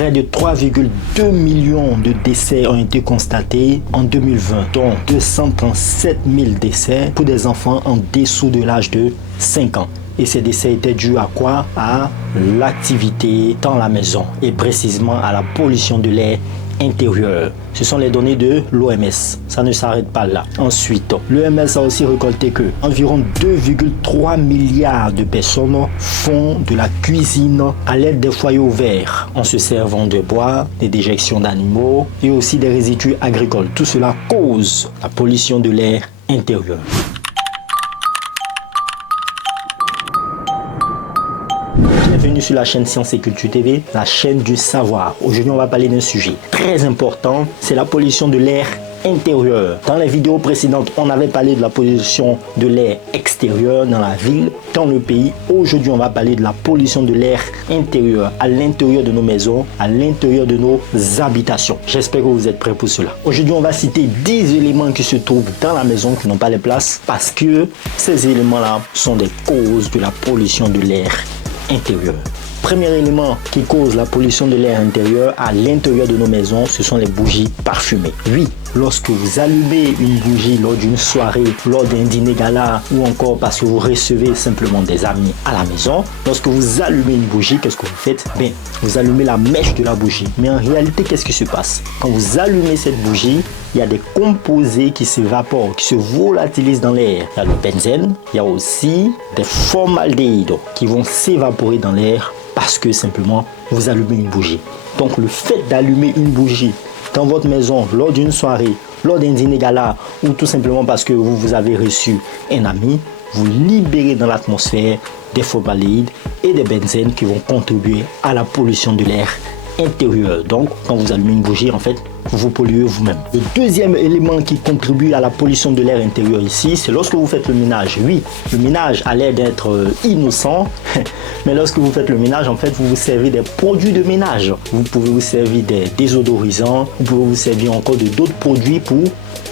près de 3,2 millions de décès ont été constatés en 2020, dont 237 000 décès pour des enfants en dessous de l'âge de 5 ans. Et ces décès étaient dus à quoi? À l'activité dans la maison et précisément à la pollution de l'air intérieur. Ce sont les données de l'OMS. Ça ne s'arrête pas là. Ensuite, l'OMS a aussi récolté que environ 2,3 milliards de personnes font de la cuisine à l'aide des foyers ouverts en se servant de bois, des déjections d'animaux et aussi des résidus agricoles. Tout cela cause la pollution de l'air intérieur. Bienvenue sur la chaîne Science et Culture TV, la chaîne du savoir. Aujourd'hui, on va parler d'un sujet très important, c'est la pollution de l'air intérieur. Dans les vidéos précédentes, on avait parlé de la pollution de l'air extérieur dans la ville, dans le pays. Aujourd'hui, on va parler de la pollution de l'air intérieur, à l'intérieur de nos maisons, à l'intérieur de nos habitations. J'espère que vous êtes prêts pour cela. Aujourd'hui, on va citer 10 éléments qui se trouvent dans la maison, qui n'ont pas de place, parce que ces éléments-là sont des causes de la pollution de l'air intérieur. Premier élément qui cause la pollution de l'air intérieur à l'intérieur de nos maisons, ce sont les bougies parfumées. Oui, lorsque vous allumez une bougie lors d'une soirée, lors d'un dîner gala ou encore parce que vous recevez simplement des amis à la maison, lorsque vous allumez une bougie, qu'est-ce que vous faites? Bien, vous allumez la mèche de la bougie. Mais en réalité, qu'est-ce qui se passe? Quand vous allumez cette bougie, il y a des composés qui s'évaporent, qui se volatilisent dans l'air. Il y a le benzène, il y a aussi des formaldéhydes qui vont s'évaporer dans l'air parce que simplement vous allumez une bougie. Donc le fait d'allumer une bougie dans votre maison lors d'une soirée, lors d'un dîner gala ou tout simplement parce que vous avez reçu un ami, vous libérez dans l'atmosphère des formaldéhydes et des benzènes qui vont contribuer à la pollution de l'air intérieur. Donc quand vous allumez une bougie, en fait, vous polluez vous-même. Le deuxième élément qui contribue à la pollution de l'air intérieur ici, c'est lorsque vous faites le ménage. Oui, le ménage a l'air d'être innocent, mais lorsque vous faites le ménage, en fait, vous vous servez des produits de ménage. Vous pouvez vous servir des désodorisants, vous pouvez vous servir encore de d'autres produits pour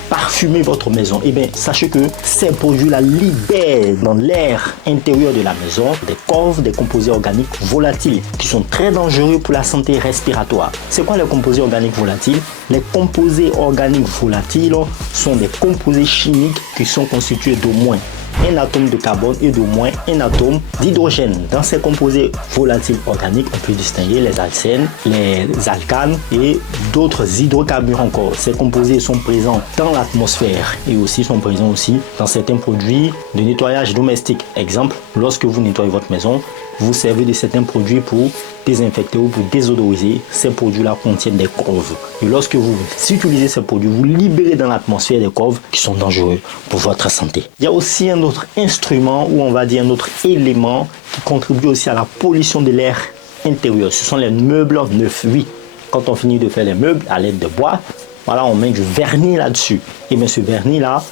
parfumer votre maison. Et bien, sachez que ces produits-là libèrent dans l'air intérieur de la maison des corps, des composés organiques volatiles qui sont très dangereux pour la santé respiratoire. C'est quoi les composés organiques volatiles? Les composés organiques volatiles sont des composés chimiques qui sont constitués d'au moins un atome de carbone et d'au moins un atome d'hydrogène. Dans ces composés volatiles organiques, on peut distinguer les alcènes, les alcanes et d'autres hydrocarbures encore. Ces composés sont présents dans l'atmosphère et aussi sont présents aussi dans certains produits de nettoyage domestique. Exemple, lorsque vous nettoyez votre maison, vous servez de certains produits pour désinfecter ou pour désodoriser. Ces produits-là contiennent des corps. Et lorsque vous utilisez ces produits, vous libérez dans l'atmosphère des corps qui sont dangereux pour votre santé. Il y a aussi un autre instrument ou on va dire un autre élément qui contribue aussi à la pollution de l'air intérieur. Ce sont les meubles neufs. Oui, quand on finit de faire les meubles à l'aide de bois, voilà, on met du vernis là-dessus. Et bien ce vernis-là,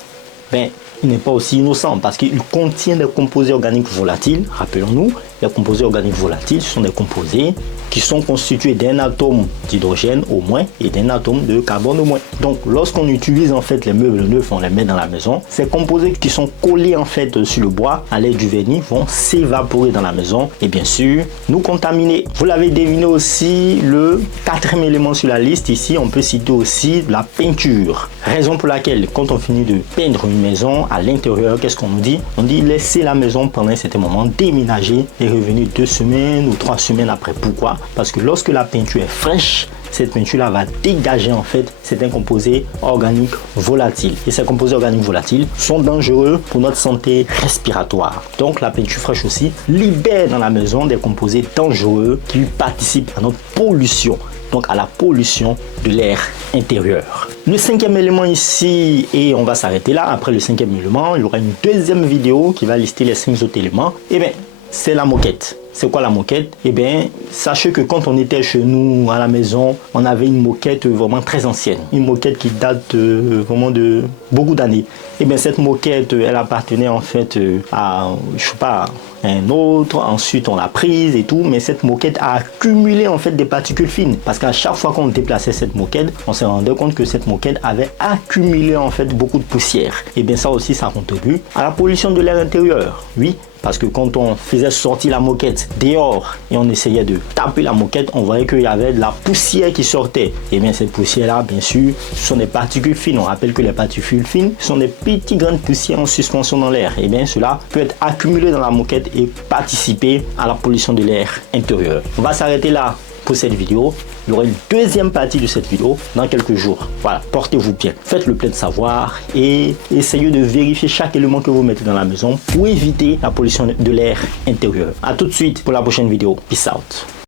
il n'est pas aussi innocent parce qu'il contient des composés organiques volatiles. Rappelons-nous, les composés organiques volatiles sont des composés qui sont constitués d'un atome d'hydrogène au moins et d'un atome de carbone au moins. Donc lorsqu'on utilise en fait les meubles neufs, on les met dans la maison, ces composés qui sont collés en fait sur le bois à l'aide du vernis vont s'évaporer dans la maison et bien sûr nous contaminer. Vous l'avez deviné aussi, le quatrième élément sur la liste ici, on peut citer aussi la peinture. Raison pour laquelle quand on finit de peindre une maison à l'intérieur, qu'est-ce qu'on nous dit? On dit laisser la maison pendant un certain moment, déménager et revenir 2 semaines ou 3 semaines après. Pourquoi? Parce que lorsque la peinture est fraîche, cette peinture-là va dégager en fait certains composés organiques volatiles. Et ces composés organiques volatiles sont dangereux pour notre santé respiratoire. Donc la peinture fraîche aussi libère dans la maison des composés dangereux qui participent à notre pollution. Donc à la pollution de l'air intérieur. Le cinquième élément ici, et on va s'arrêter là, après le cinquième élément, il y aura une deuxième vidéo qui va lister les 5 autres éléments. Et bien, c'est la moquette. C'est quoi la moquette? Eh bien, sachez que quand on était chez nous à la maison, on avait une moquette vraiment très ancienne. Une moquette qui date vraiment de beaucoup d'années. Eh bien, cette moquette, elle appartenait en fait à, je sais pas, un autre. Ensuite, on l'a prise et tout. Mais cette moquette a accumulé en fait des particules fines. Parce qu'à chaque fois qu'on déplaçait cette moquette, on s'est rendu compte que cette moquette avait accumulé en fait beaucoup de poussière. Eh bien, ça aussi, ça contribue à la pollution de l'air intérieur. Oui. parce que quand on faisait sortir la moquette dehors et on essayait de taper la moquette, on voyait qu'il y avait de la poussière qui sortait. Et bien cette poussière-là, bien sûr, ce sont des particules fines. On rappelle que les particules fines sont des petites graines poussières en suspension dans l'air. Et bien cela peut être accumulé dans la moquette et participer à la pollution de l'air intérieur. On va s'arrêter là pour cette vidéo. Il y aura une deuxième partie de cette vidéo dans quelques jours. Voilà, portez-vous bien, faites le plein de savoir et essayez de vérifier chaque élément que vous mettez dans la maison pour éviter la pollution de l'air intérieur. A tout de suite pour la prochaine vidéo. Peace out.